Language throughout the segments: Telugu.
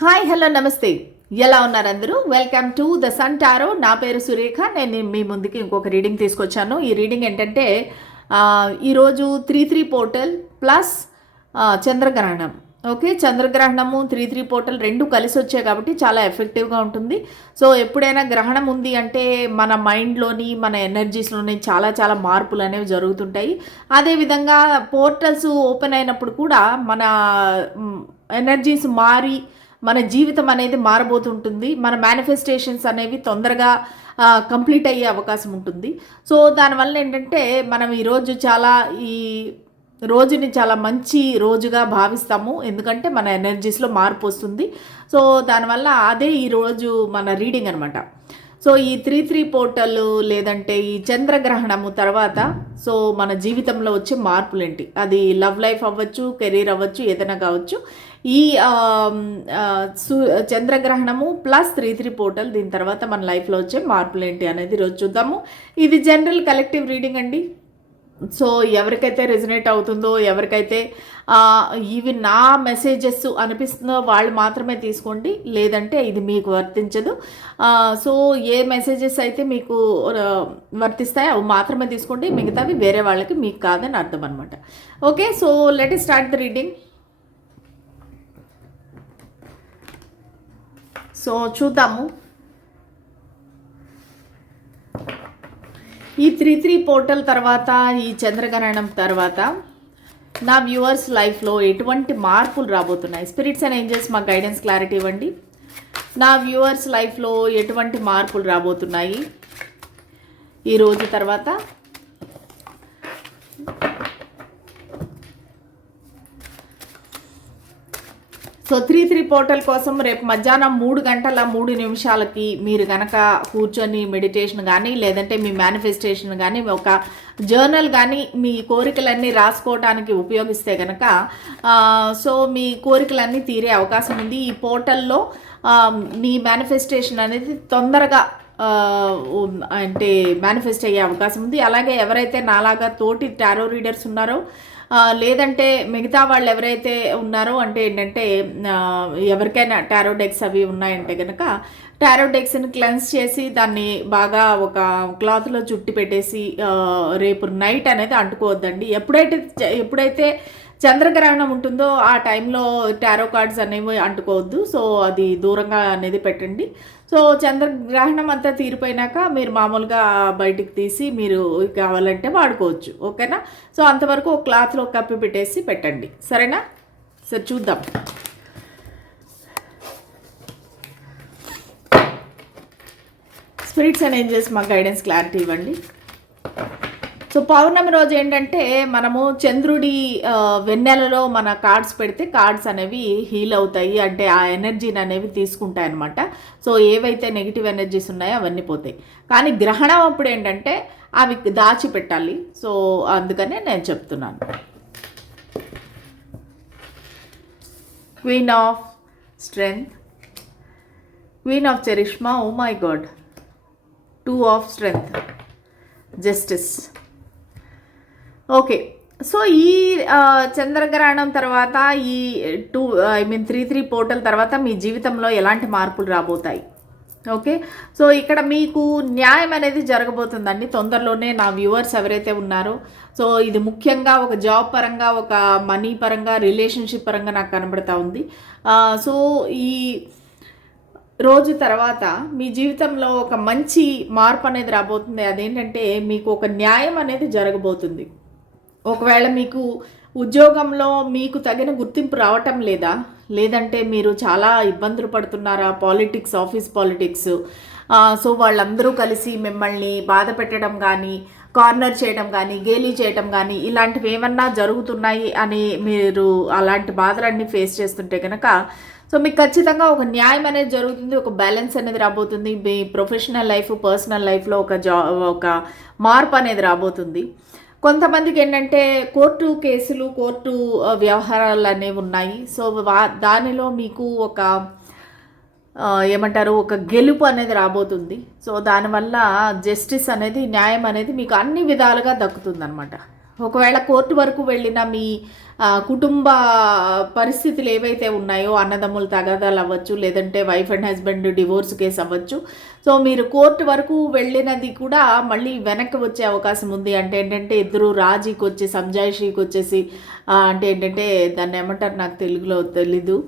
హాయ్ హలో నమస్తే. ఎలా ఉన్నారు అందరూ? Welcome to the sun tarot. నా పేరు సురేఖ. నేను మీ ముందుకి ఇంకొక రీడింగ్ తీసుకొచ్చాను. ఈ రీడింగ్ ఏంటంటే ఈరోజు 3-3 పోర్టల్ ప్లస్ చంద్రగ్రహణం. ఓకే, చంద్రగ్రహణము 3-3 పోర్టల్ రెండు కలిసి వచ్చాయి కాబట్టి చాలా ఎఫెక్టివ్గా ఉంటుంది. సో ఎప్పుడైనా గ్రహణం ఉంది అంటే మన మైండ్లోని మన ఎనర్జీస్లోని చాలా చాలా మార్పులు అనేవి జరుగుతుంటాయి. అదేవిధంగా పోర్టల్స్ ఓపెన్ అయినప్పుడు కూడా మన ఎనర్జీస్ మారి మన జీవితం అనేది మారబోతుంటుంది. మన మేనిఫెస్టేషన్స్ అనేవి తొందరగా కంప్లీట్ అయ్యే అవకాశం ఉంటుంది. సో దానివల్ల ఏంటంటే మనం ఈరోజు ఈ రోజుని చాలా మంచి రోజుగా భావిస్తాము, ఎందుకంటే మన ఎనర్జీస్లో మార్పు వస్తుంది. సో దానివల్ల అదే ఈరోజు మన రీడింగ్ అనమాట. సో ఈ 3-3 పోర్టల్ లేదంటే ఈ చంద్రగ్రహణము తర్వాత సో మన జీవితంలో వచ్చే మార్పులు ఏంటి, అది లవ్ లైఫ్ అవ్వచ్చు, కెరీర్ అవ్వచ్చు, ఏదైనా కావచ్చు. ఈ చంద్రగ్రహణము ప్లస్ 3-3 పోర్టల్ దీని తర్వాత మన లైఫ్లో వచ్చే మార్పులు ఏంటి అనేది ఈరోజు చూద్దాము. ఇది జనరల్ కలెక్టివ్ రీడింగ్ అండి. సో ఎవరికైతే రెజనేట్ అవుతుందో, ఎవరికైతే ఇవి నా మెసేజెస్ అనిపిస్తుందో వాళ్ళు మాత్రమే తీసుకోండి, లేదంటే ఇది మీకు వర్తించదు. సో ఏ మెసేజెస్ అయితే మీకు వర్తిస్తాయో అవి మాత్రమే తీసుకోండి, మిగతావి వేరే వాళ్ళకి మీకు కాదని అర్థం అనమాట. Okay, so let us start the reading. So చూద్దాము. ఈ 3-3 పోర్టల్ తర్వాత, ఈ చంద్రగ్రహణం తర్వాత నా వ్యూవర్స్ లైఫ్లో ఎటువంటి మార్పులు రాబోతున్నాయి? స్పిరిట్స్ అండ్ ఏంజల్స్ మాకు గైడెన్స్ క్లారిటీ ఇవ్వండి. నా వ్యూవర్స్ లైఫ్లో ఎటువంటి మార్పులు రాబోతున్నాయి ఈ రోజు తర్వాత? సో 3-3 పోర్టల్ కోసం రేపు మధ్యాహ్నం 3:03 మీరు కనుక కూర్చొని మెడిటేషన్ కానీ, లేదంటే మీ మేనిఫెస్టేషన్ కానీ, ఒక జర్నల్ కానీ మీ కోరికలన్నీ రాసుకోవడానికి ఉపయోగిస్తే కనుక సో మీ కోరికలన్నీ తీరే అవకాశం ఉంది. ఈ పోర్టల్లో మీ మేనిఫెస్టేషన్ అనేది తొందరగా అంటే మేనిఫెస్ట్ అయ్యే అవకాశం ఉంది. అలాగే ఎవరైతే నాలాగా తోటి టారో రీడర్స్ ఉన్నారో, లేదంటే మిగతా వాళ్ళు ఎవరైతే ఉన్నారో, అంటే ఏంటంటే ఎవరికైనా టారో డెక్స్ అవి ఉన్నాయంటే కనుక టారో డెక్స్ని క్లెన్స్ చేసి దాన్ని బాగా ఒక క్లాత్లో చుట్టి పెట్టేసి రేపు నైట్ అనేది అంటుకోవద్దండి. ఎప్పుడైతే చంద్రగ్రహణం ఉంటుందో ఆ టైంలో టారో కార్డ్స్ అనేవి అంటుకోవద్దు. సో అది దూరంగా అనేది పెట్టండి. సో చంద్రగ్రహణం అంతా తీరిపోయినాక మీరు మామూలుగా బయటికి తీసి మీరు కావాలంటే వాడుకోవచ్చు. ఓకేనా? సో అంతవరకు ఒక క్లాత్లో కప్పి పెట్టేసి పెట్టండి, సరేనా? సరే చూద్దాం. స్పిరిట్స్ అండ్ ఏంజల్స్ మాకు గైడెన్స్ క్లారిటీ ఇవ్వండి. సో పౌర్ణమి రోజు ఏంటంటే మనము చంద్రుడి వెన్నెలలో మన కార్డ్స్ పెడితే కార్డ్స్ అనేవి హీల్ అవుతాయి, అంటే ఆ ఎనర్జీని అనేవి తీసుకుంటాయి అనమాట. సో ఏవైతే నెగిటివ్ ఎనర్జీస్ ఉన్నాయో అవన్నీ పోతాయి. కానీ గ్రహణం అప్పుడు ఏంటంటే అవి దాచిపెట్టాలి. సో అందుకనే నేను చెప్తున్నాను. Queen of strength, queen of charisma, oh my God, 2 of strength, justice. Okay, so ఈ చంద్రగ్రహణం తర్వాత ఈ 3-3 పోర్టల్ తర్వాత మీ జీవితంలో ఎలాంటి మార్పులు రాబోతాయి? ఓకే, సో ఇక్కడ మీకు న్యాయం అనేది జరగబోతుందండి తొందరలోనే. నా వ్యూవర్స్ ఎవరైతే ఉన్నారో, సో ఇది ముఖ్యంగా ఒక జాబ్ పరంగా, ఒక మనీ పరంగా, రిలేషన్షిప్ పరంగా నాకు కనబడతా ఉంది. సో ఈ రోజు తర్వాత మీ జీవితంలో ఒక మంచి మార్పు అనేది రాబోతుంది. అదేంటంటే మీకు ఒక న్యాయం అనేది జరగబోతుంది. ఒకవేళ మీకు ఉద్యోగంలో మీకు తగిన గుర్తింపు రావటం లేదా, లేదంటే మీరు చాలా ఇబ్బందులు పడుతున్నారా, పాలిటిక్స్, ఆఫీస్ పాలిటిక్స్, సో వాళ్ళందరూ కలిసి మిమ్మల్ని బాధ పెట్టడం కానీ, కార్నర్ చేయడం కానీ, గేలీ చేయడం కానీ, ఇలాంటివి ఏమన్నా జరుగుతున్నాయి అని మీరు అలాంటి బాధలన్నీ ఫేస్ చేస్తుంటే కనుక సో మీకు ఖచ్చితంగా ఒక న్యాయం అనేది జరుగుతుంది, ఒక బ్యాలెన్స్ అనేది రాబోతుంది. మీ ప్రొఫెషనల్ లైఫ్, పర్సనల్ లైఫ్లో ఒక మార్పు అనేది రాబోతుంది. కొంతమందికి ఏంటంటే కోర్టు కేసులు, కోర్టు వ్యవహారాలు అనేవి ఉన్నాయి. సో దానిలో మీకు ఒక ఏమంటారు, ఒక గెలుపు అనేది రాబోతుంది. సో దానివల్ల జస్టిస్ అనేది, న్యాయం అనేది మీకు అన్ని విధాలుగా దక్కుతుంది అనమాట. ఒకవేళ కోర్టు వరకు వెళ్ళిన మీ కుటుంబ పరిస్థితులు ఏవైతే ఉన్నాయో, అన్నదమ్ములు తగాదాలు అవ్వచ్చు, లేదంటే wife and husband divorce case అవ్వచ్చు. సో మీరు కోర్టు వరకు వెళ్ళినది కూడా మళ్ళీ వెనక్కి వచ్చే అవకాశం ఉంది. అంటే ఏంటంటే ఇద్దరు రాజీకి వచ్చి సంజాయిషీకి వచ్చేసి అంటే ఏంటంటే దాన్ని ఏమంటారు నాకు తెలుగులో తెలీదు,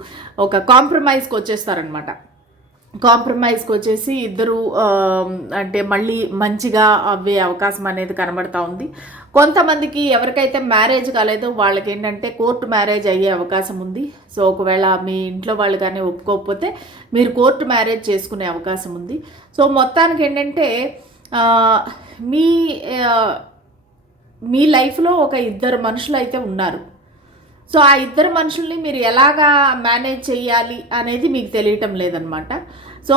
ఒక కాంప్రమైజ్కి వచ్చేస్తారనమాట. కాంప్రమైజ్కి వచ్చేసి ఇద్దరు అంటే మళ్ళీ మంచిగా అవ్వే అవకాశం అనేది కనబడతా ఉంది. కొంతమందికి ఎవరికైతే మ్యారేజ్ కాలేదో వాళ్ళకి ఏంటంటే కోర్టు మ్యారేజ్ అయ్యే అవకాశం ఉంది. సో ఒకవేళ మీ ఇంట్లో వాళ్ళు కానీ ఒప్పుకోకపోతే మీరు కోర్టు మ్యారేజ్ చేసుకునే అవకాశం ఉంది. సో మొత్తానికి ఏంటంటే మీ మీ లైఫ్లో ఒక ఇద్దరు మనుషులు అయితే ఉన్నారు. సో ఆ ఇద్దరు మనుషుల్ని మీరు ఎలాగా మేనేజ్ చేయాలి అనేది మీకు తెలియటం లేదనమాట. సో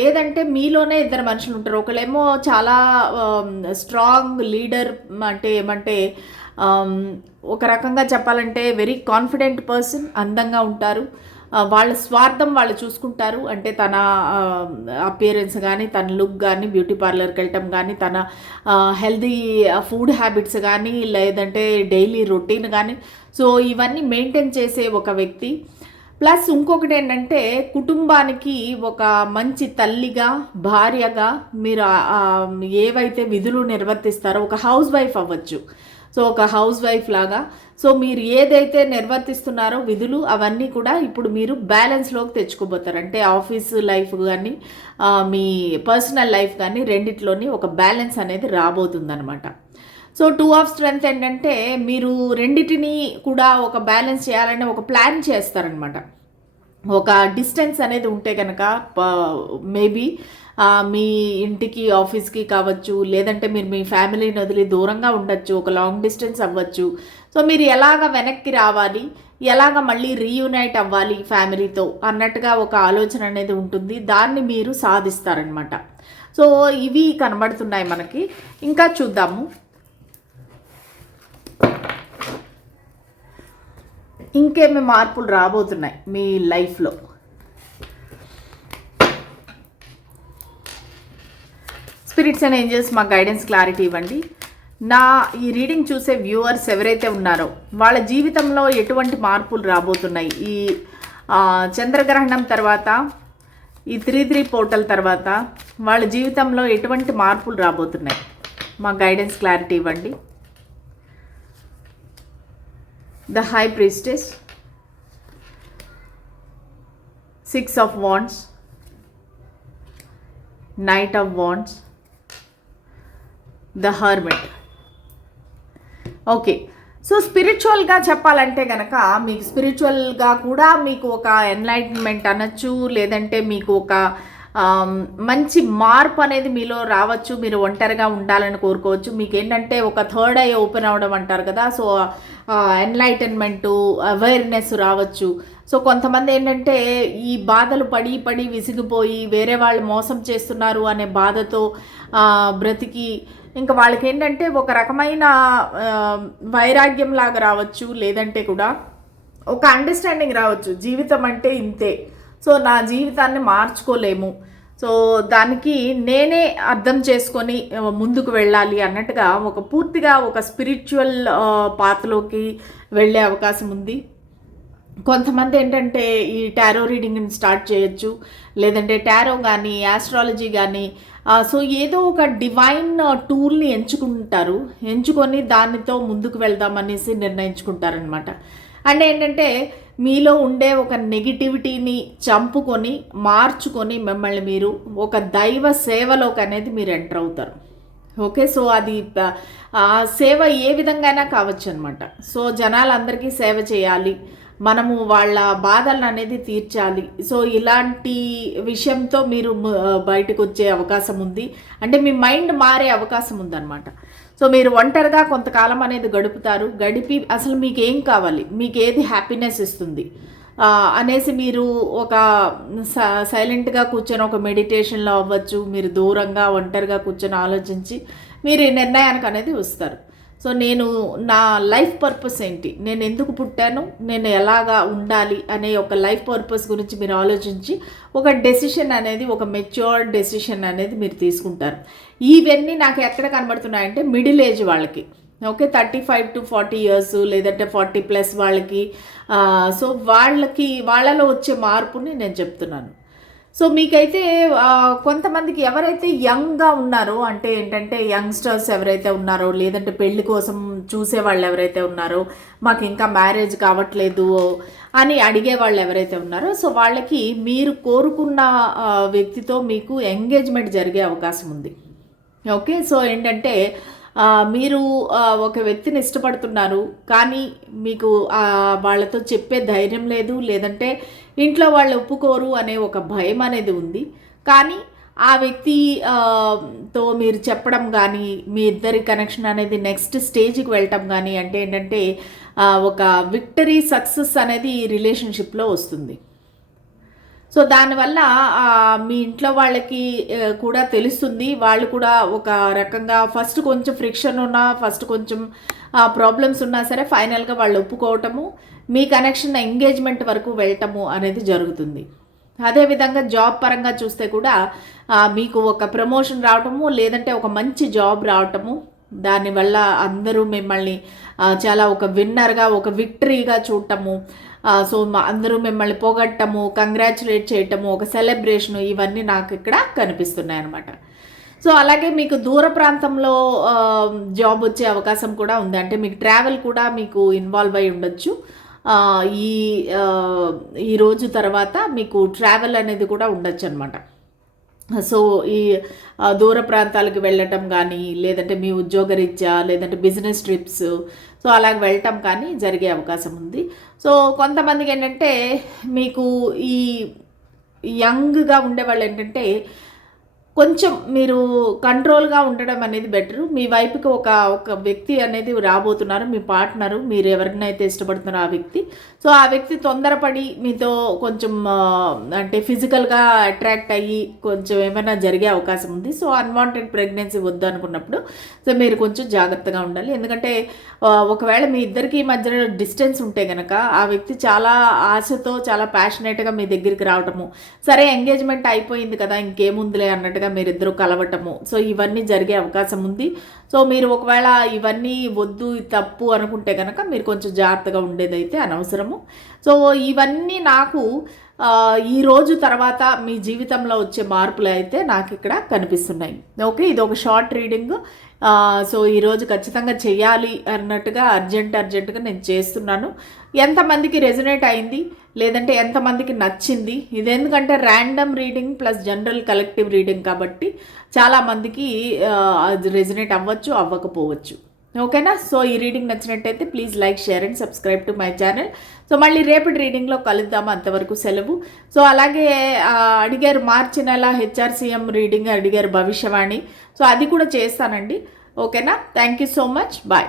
లేదంటే మీలోనే ఇద్దరు మనుషులు ఉంటారు. ఒకళ్ళేమో చాలా స్ట్రాంగ్ లీడర్, అంటే ఏమంటే ఒక రకంగా చెప్పాలంటే వెరీ కాన్ఫిడెంట్ పర్సన్, అందంగా ఉంటారు. వాళ్ళ స్వార్థం వాళ్ళు చూసుకుంటారు. అంటే తన అపియరెన్స్ కానీ, తన లుక్ కానీ, బ్యూటీ పార్లర్కి వెళ్ళటం కానీ, తన హెల్దీ ఫుడ్ హ్యాబిట్స్ కానీ, లేదంటే డైలీ రొటీన్ కానీ, సో ఇవన్నీ మెయింటైన్ చేసే ఒక వ్యక్తి. ప్లస్ ఇంకొకటి ఏంటంటే కుటుంబానికి ఒక మంచి తల్లిగా, భార్యగా మీరు ఏవైతే విధులు నిర్వర్తిస్తారో, ఒక హౌస్ వైఫ్ అవ్వచ్చు. సో ఒక హౌస్ వైఫ్ లాగా సో మీరు ఏదైతే నిర్వర్తిస్తున్నారో విధులు అవన్నీ కూడా ఇప్పుడు మీరు బ్యాలెన్స్లోకి తెచ్చుకోబోతారు. అంటే ఆఫీస్ లైఫ్ కానీ మీ పర్సనల్ లైఫ్ కానీ రెండిట్లోని ఒక బ్యాలెన్స్ అనేది రాబోతుందన్నమాట. సో 2 ఆఫ్ స్ట్రెంగ్త్ ఏంటంటే మీరు రెండిటిని కూడా ఒక బ్యాలెన్స్ చేయాలని ఒక ప్లాన్ చేస్తారనమాట. ఒక డిస్టెన్స్ అనేది ఉంటే కనుక మేబీ మీ ఇంటికి ఆఫీస్కి కావచ్చు, లేదంటే మీరు మీ ఫ్యామిలీని వదిలి దూరంగా ఉండొచ్చు, ఒక లాంగ్ డిస్టెన్స్ అవ్వచ్చు. సో మీరు ఎలాగ వెనక్కి రావాలి, ఎలాగ మళ్ళీ రీయునైట్ అవ్వాలి ఫ్యామిలీతో అన్నట్టుగా ఒక ఆలోచన అనేది ఉంటుంది. దాన్ని మీరు సాధిస్తారనమాట. సో ఇవి కనబడుతున్నాయి మనకి. ఇంకా చూద్దాము ఇంకేమి మార్పులు రాబోతున్నాయి మీ లైఫ్లో. స్పిరిట్స్ అండ్ ఏంజల్స్ మా గైడెన్స్ క్లారిటీ ఇవ్వండి. నా ఈ రీడింగ్ చూసే వ్యూవర్స్ ఎవరైతే ఉన్నారో వాళ్ళ జీవితంలో ఎటువంటి మార్పులు రాబోతున్నాయి, ఈ చంద్రగ్రహణం తర్వాత, ఈ 3-3 పోర్టల్ తర్వాత వాళ్ళ జీవితంలో ఎటువంటి మార్పులు రాబోతున్నాయి, మా గైడెన్స్ క్లారిటీ ఇవ్వండి. The High Priestess, 6 of Wands, Knight of Wands, The Hermit. Okay, so స్పిరిచువల్గా చెప్పాలంటే కనుక మీకు స్పిరిచువల్గా కూడా మీకు ఒక ఎన్లైట్మెంట్ అనొచ్చు, లేదంటే మీకు ఒక మంచి మార్పు అనేది మీలో రావచ్చు. మీరు ఒంటరిగా ఉండాలని కోరుకోవచ్చు. మీకు ఏంటంటే ఒక థర్డ్ ఐ ఓపెన్ అవ్వడం అంటారు కదా, సో ఎన్లైటన్మెంటు, అవేర్నెస్ రావచ్చు. సో కొంతమంది ఏంటంటే ఈ బాధలు పడి పడి విసిగిపోయి వేరే వాళ్ళు మోసం చేస్తున్నారు అనే బాధతో బ్రతికి ఇంకా వాళ్ళకి ఏంటంటే ఒక రకమైన వైరాగ్యం లాగా రావచ్చు, లేదంటే కూడా ఒక అండర్స్టాండింగ్ రావచ్చు. జీవితం అంటే ఇంతే, సో నా జీవితాన్ని మార్చుకోలేము, సో దానికి నేనే అర్థం చేసుకొని ముందుకు వెళ్ళాలి అన్నట్టుగా ఒక పూర్తిగా ఒక స్పిరిచువల్ పాత్లోకి వెళ్ళే అవకాశం ఉంది. కొంతమంది ఏంటంటే ఈ టారో రీడింగ్ని స్టార్ట్ చేయొచ్చు, లేదంటే టారో కానీ యాస్ట్రాలజీ కానీ సో ఏదో ఒక డివైన్ టూల్ని ఎంచుకొని దానితో ముందుకు వెళ్దామనేసి నిర్ణయించుకుంటారనమాట. అంటే ఏంటంటే మీలో ఉండే ఒక నెగిటివిటీని చంపుకొని మార్చుకొని మిమ్మల్ని మీరు ఒక దైవ సేవలోకి అనేది మీరు ఎంటర్ అవుతారు. ఓకే, సో అది సేవ ఏ విధంగా కావచ్చు అనమాట. సో జనాలందరికీ సేవ చేయాలి, మనము వాళ్ళ బాధలను అనేది తీర్చాలి. సో ఇలాంటి విషయంతో మీరు బయటకు వచ్చే అవకాశం ఉంది. అంటే మీ మైండ్ మారే అవకాశం ఉందన్నమాట. సో మీరు ఒంటరిగా కొంతకాలం అనేది గడిపి అసలు మీకు ఏం కావాలి, మీకు ఏది హ్యాపీనెస్ ఇస్తుంది అనేసి మీరు ఒక సైలెంట్గా కూర్చొని ఒక మెడిటేషన్లో అవ్వచ్చు, మీరు దూరంగా ఒంటరిగా కూర్చొని ఆలోచించి మీరు ఈ నిర్ణయానికి అనేది వస్తారు. సో నేను నా లైఫ్ పర్పస్ ఏంటి, నేను ఎందుకు పుట్టాను, నేను ఎలాగా ఉండాలి అనే ఒక లైఫ్ పర్పస్ గురించి మీరు ఆలోచించి ఒక డెసిషన్ అనేది, ఒక మెచ్యూర్డ్ డెసిషన్ అనేది మీరు తీసుకుంటారు. ఇవన్నీ నాకు ఎక్కడ కనబడుతున్నాయంటే మిడిల్ ఏజ్ వాళ్ళకి. ఓకే, 35 to 40 years లేదంటే 40+ వాళ్ళకి. సో వాళ్ళలో వచ్చే మార్పుని నేను చెప్తున్నాను. సో మీకైతే కొంతమందికి ఎవరైతే యంగ్గా ఉన్నారో, అంటే ఏంటంటే యంగ్స్టర్స్ ఎవరైతే ఉన్నారో, లేదంటే పెళ్లి కోసం చూసే వాళ్ళు ఎవరైతే ఉన్నారో, మాకు ఇంకా మ్యారేజ్ కావట్లేదు అని అడిగే వాళ్ళు ఎవరైతే ఉన్నారో, సో వాళ్ళకి మీరు కోరుకున్న వ్యక్తితో మీకు ఎంగేజ్మెంట్ జరిగే అవకాశం ఉంది. ఓకే, సో ఏంటంటే మీరు ఒక వ్యక్తిని ఇష్టపడుతున్నారు, కానీ మీకు వాళ్ళతో చెప్పే ధైర్యం లేదు, లేదంటే ఇంట్లో వాళ్ళు ఒప్పుకోరు అనే ఒక భయం అనేది ఉంది. కానీ ఆ వ్యక్తి తో మీరు చెప్పడం కానీ, మీ ఇద్దరి కనెక్షన్ అనేది నెక్స్ట్ స్టేజ్కి వెళ్ళటం కానీ, అంటే ఏంటంటే ఒక విక్టరీ సక్సెస్ అనేది ఈ రిలేషన్షిప్లో వస్తుంది. సో దానివల్ల మీ ఇంట్లో వాళ్ళకి కూడా తెలుస్తుంది. వాళ్ళు కూడా ఒక రకంగా ఫస్ట్ కొంచెం ఫ్రిక్షన్ ఉన్నా, ఫస్ట్ కొంచెం ప్రాబ్లమ్స్ ఉన్నా సరే ఫైనల్గా వాళ్ళు ఒప్పుకోవటము, మీ కనెక్షన్ ఎంగేజ్మెంట్ వరకు వెళ్ళటము అనేది జరుగుతుంది. అదేవిధంగా జాబ్ పరంగా చూస్తే కూడా మీకు ఒక ప్రమోషన్ రావటము, లేదంటే ఒక మంచి జాబ్ రావటము, దానివల్ల అందరూ మిమ్మల్ని చాలా ఒక విన్నర్గా, ఒక విక్టరీగా చూడటము, సో అందరూ మిమ్మల్ని పొగట్టము, కంగ్రాచులేట్ చేయటము, ఒక సెలబ్రేషను, ఇవన్నీ నాకు ఇక్కడ కనిపిస్తున్నాయి అన్నమాట. సో అలాగే మీకు దూర ప్రాంతంలో జాబ్ వచ్చే అవకాశం కూడా ఉంది. అంటే మీకు ట్రావెల్ కూడా మీకు ఇన్వాల్వ్ అయి ఉండొచ్చు. ఈ రోజు తర్వాత మీకు ట్రావెల్ అనేది కూడా ఉండొచ్చు అనమాట. సో ఈ దూర ప్రాంతాలకు వెళ్ళటం కానీ, లేదంటే మీ ఉద్యోగరీత్యా, లేదంటే బిజినెస్ ట్రిప్స్, సో అలాగ వెళ్ళటం కానీ జరిగే అవకాశం ఉంది. సో కొంతమందికి ఏంటంటే మీకు ఈ యంగ్గా ఉండేవాళ్ళు ఏంటంటే కొంచెం మీరు కంట్రోల్గా ఉండడం అనేది బెటరు. మీ వైపుకి ఒక వ్యక్తి అనేది రాబోతున్నారు, మీ పార్ట్నరు, మీరు ఎవరినైతే ఇష్టపడుతున్నారో ఆ వ్యక్తి. సో ఆ వ్యక్తి తొందరపడి మీతో కొంచెం అంటే ఫిజికల్గా అట్రాక్ట్ అయ్యి కొంచెం ఏమైనా జరిగే అవకాశం ఉంది. సో అన్వాంటెడ్ ప్రెగ్నెన్సీ వద్దు అనుకున్నప్పుడు సో మీరు కొంచెం జాగ్రత్తగా ఉండాలి. ఎందుకంటే ఒకవేళ మీ ఇద్దరికి మధ్యలో డిస్టెన్స్ ఉంటే కనుక ఆ వ్యక్తి చాలా ఆశతో, చాలా ప్యాషనేట్గా మీ దగ్గరికి రావటము, సరే ఎంగేజ్మెంట్ అయిపోయింది కదా ఇంకేముందిలే అన్నట్టుగా మీరిద్దరూ కలవటము, సో ఇవన్నీ జరిగే అవకాశం ఉంది. సో మీరు ఒకవేళ ఇవన్నీ వద్దు, తప్పు అనుకుంటే కనుక మీరు కొంచెం జాగ్రత్తగా ఉండేదైతే అనవసరము. సో ఇవన్నీ నాకు ఈ రోజు తర్వాత మీ జీవితంలో వచ్చే మార్పులు అయితే నాకు ఇక్కడ కనిపిస్తున్నాయి. ఓకే, ఇది ఒక షార్ట్ రీడింగ్. సో ఈరోజు ఖచ్చితంగా చేయాలి అన్నట్టుగా అర్జెంటుగా నేను చేస్తున్నాను. ఎంతమందికి రెజొనేట్ అయింది, లేదంటే ఎంతమందికి నచ్చింది, ఇది ఎందుకంటే random reading plus general collective reading కాబట్టి చాలామందికి అది రెజొనేట్ అవ్వచ్చు, అవ్వకపోవచ్చు. ఓకేనా? సో ఈ రీడింగ్ నచ్చినట్టయితే please like, share and subscribe to my channel. So మళ్ళీ రేపటి రీడింగ్లో కలుద్దాము, అంతవరకు సెలవు. సో అలాగే అడిగారు మార్చి నెల హెచ్ఆర్సీఎం రీడింగ్ అడిగారు, భవిష్యవాణి, సో అది కూడా చేస్తానండి. ఓకేనా? Thank you so much, bye.